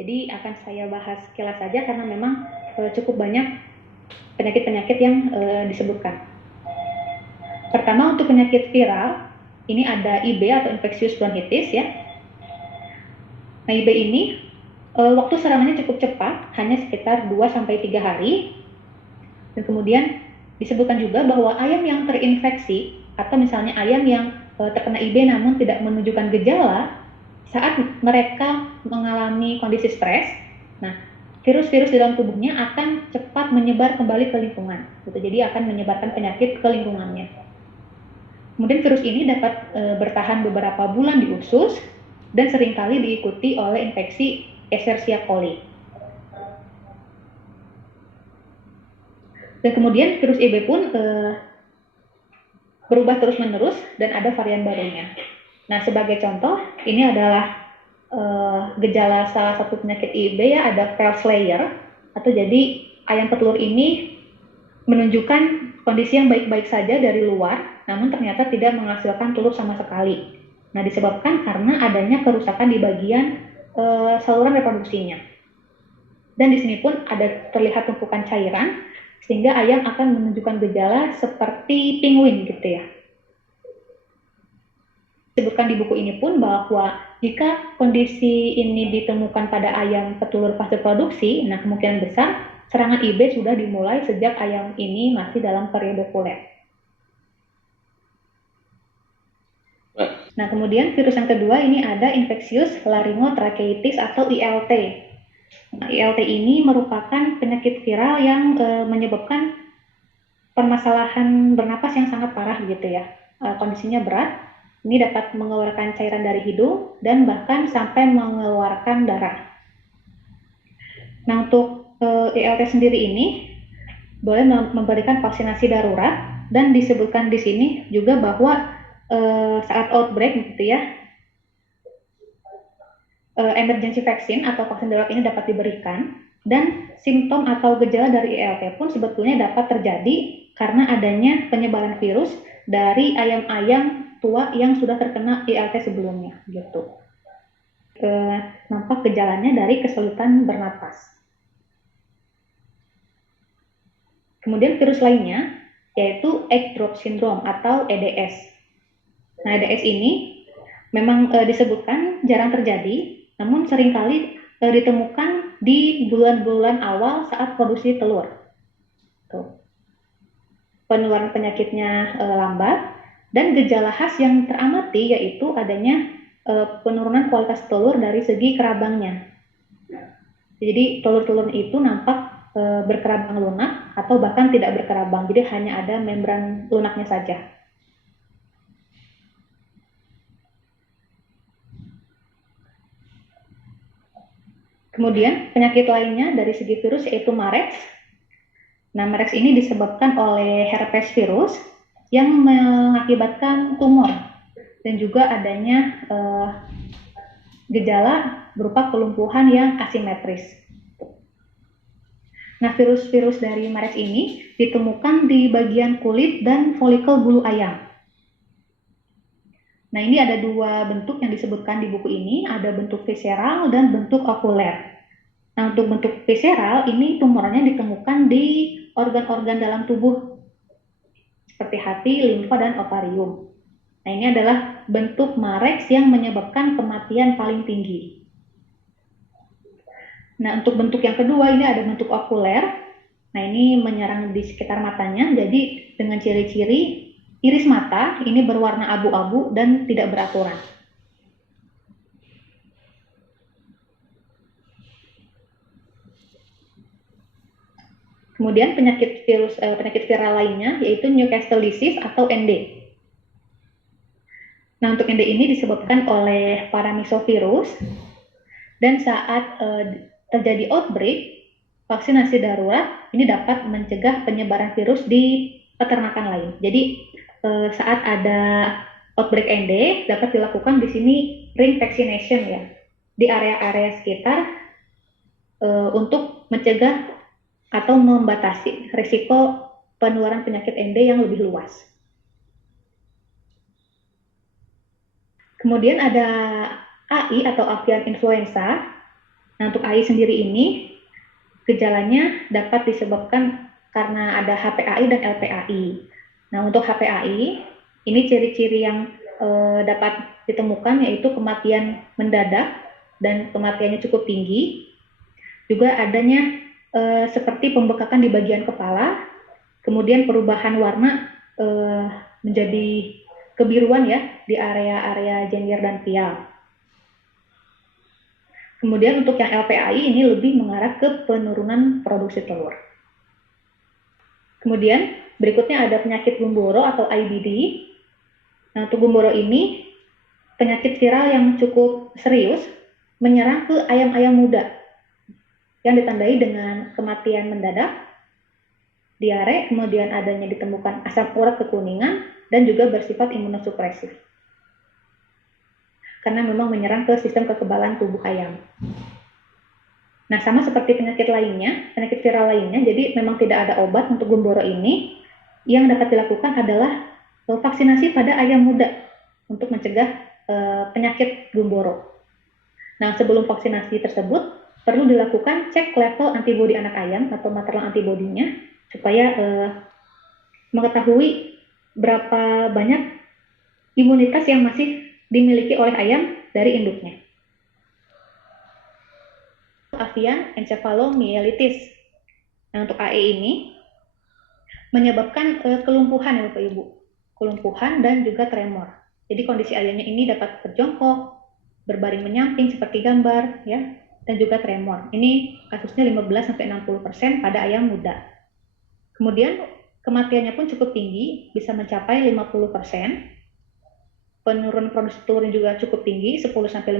Jadi akan saya bahas sekilas saja karena memang cukup banyak penyakit-penyakit yang disebutkan. Pertama, untuk penyakit viral, ini ada IB atau infectious bronchitis ya. Nah, IB ini waktu serangannya cukup cepat, hanya sekitar 2-3 hari. Dan kemudian disebutkan juga bahwa ayam yang terinfeksi atau misalnya ayam yang terkena IB namun tidak menunjukkan gejala saat mereka mengalami kondisi stres, nah virus-virus di dalam tubuhnya akan cepat menyebar kembali ke lingkungan, gitu. Jadi akan menyebarkan penyakit ke lingkungannya. Kemudian virus ini dapat bertahan beberapa bulan di usus dan seringkali diikuti oleh infeksi Escherichia coli. Dan kemudian virus IB pun berubah terus-menerus dan ada varian barunya. Nah, sebagai contoh, ini adalah gejala salah satu penyakit IB ya, ada Fels layer, atau jadi ayam petelur ini menunjukkan kondisi yang baik-baik saja dari luar, namun ternyata tidak menghasilkan telur sama sekali. Nah, disebabkan karena adanya kerusakan di bagian saluran reproduksinya. Dan di sini pun ada terlihat tumpukan cairan, sehingga ayam akan menunjukkan gejala seperti penguin gitu ya. Disebutkan di buku ini pun bahwa jika kondisi ini ditemukan pada ayam petelur fase produksi, nah kemungkinan besar serangan IB sudah dimulai sejak ayam ini masih dalam periode pulet. Nah, kemudian virus yang kedua ini ada infectious laryngotracheitis atau ILT. Nah, ILT ini merupakan penyakit viral yang menyebabkan permasalahan bernapas yang sangat parah gitu ya. Kondisinya berat, ini dapat mengeluarkan cairan dari hidung dan bahkan sampai mengeluarkan darah. Nah, untuk ILT sendiri ini boleh memberikan vaksinasi darurat dan disebutkan di sini juga bahwa saat outbreak gitu ya, emergency vaccine atau vaksin darurat ini dapat diberikan, dan simptom atau gejala dari ILT pun sebetulnya dapat terjadi karena adanya penyebaran virus dari ayam-ayam tua yang sudah terkena ILT sebelumnya gitu. Nampak gejalanya dari kesulitan bernapas. Kemudian virus lainnya yaitu egg drop syndrome atau EDS. Nah, EDS ini memang disebutkan jarang terjadi, namun seringkali ditemukan di bulan-bulan awal saat produksi telur. Tuh. Penularan penyakitnya lambat, dan gejala khas yang teramati yaitu adanya penurunan kualitas telur dari segi kerabangnya. Jadi telur-telur itu nampak berkerabang lunak atau bahkan tidak berkerabang, jadi hanya ada membran lunaknya saja. Kemudian penyakit lainnya dari segi virus yaitu Marex. Nah, Marex ini disebabkan oleh herpes virus yang mengakibatkan tumor dan juga adanya gejala berupa kelumpuhan yang asimetris. Nah, virus-virus dari Marex ini ditemukan di bagian kulit dan folikel bulu ayam. Nah, ini ada dua bentuk yang disebutkan di buku ini, ada bentuk visceral dan bentuk okuler. Nah, untuk bentuk visceral ini tumornya ditemukan di organ-organ dalam tubuh seperti hati, limfa, dan ovarium. Nah, ini adalah bentuk Marex yang menyebabkan kematian paling tinggi. Nah, untuk bentuk yang kedua ini ada bentuk okuler. Nah, ini menyerang di sekitar matanya, jadi dengan ciri-ciri iris mata ini berwarna abu-abu dan tidak beraturan. Kemudian penyakit viral lainnya yaitu Newcastle disease atau ND. Nah, untuk ND ini disebabkan oleh paramyxovirus, dan saat terjadi outbreak, vaksinasi darurat ini dapat mencegah penyebaran virus di peternakan lain. Jadi saat ada outbreak ND dapat dilakukan di sini ring vaccination ya di area-area sekitar untuk mencegah atau membatasi risiko penularan penyakit ND yang lebih luas. Kemudian ada AI atau avian influenza. Nah, untuk AI sendiri ini, gejalanya dapat disebabkan karena ada HPAI dan LPAI. Nah, untuk HPAI, ini ciri-ciri yang dapat ditemukan yaitu kematian mendadak dan kematiannya cukup tinggi. Juga adanya seperti pembekakan di bagian kepala, kemudian perubahan warna menjadi kebiruan ya di area-area jengger dan pial. Kemudian untuk yang LPAI ini lebih mengarah ke penurunan produksi telur. Kemudian berikutnya ada penyakit gumboro atau IBD. Nah, untuk gumboro ini penyakit viral yang cukup serius menyerang ke ayam-ayam muda yang ditandai dengan kematian mendadak, diare, kemudian adanya ditemukan asam urat kekuningan, dan juga bersifat imunosupresif. Karena memang menyerang ke sistem kekebalan tubuh ayam. Nah, sama seperti penyakit lainnya, penyakit viral lainnya, jadi memang tidak ada obat untuk gumboro ini. Yang dapat dilakukan adalah vaksinasi pada ayam muda untuk mencegah penyakit gumboro. Nah, sebelum vaksinasi tersebut, perlu dilakukan cek level antibodi anak ayam atau maternal antibodinya supaya mengetahui berapa banyak imunitas yang masih dimiliki oleh ayam dari induknya. Avian encephalomyelitis. Nah, untuk AE ini menyebabkan kelumpuhan ya Bapak Ibu. Kelumpuhan dan juga tremor. Jadi kondisi ayamnya ini dapat berjongkok, berbaring menyamping seperti gambar ya, dan juga tremor. Ini kasusnya 15-60% pada ayam muda. Kemudian kematiannya pun cukup tinggi, bisa mencapai 50%. Penurunan produksi telur juga cukup tinggi, 10-15%.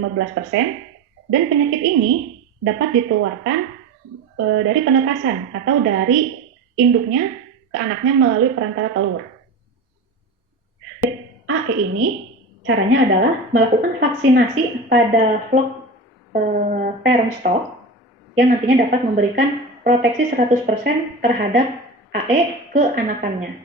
Dan penyakit ini dapat ditularkan dari penetasan atau dari induknya ke anaknya melalui perantara telur. AE ini caranya adalah melakukan vaksinasi pada flock parent stock yang nantinya dapat memberikan proteksi 100% terhadap AE ke anakannya.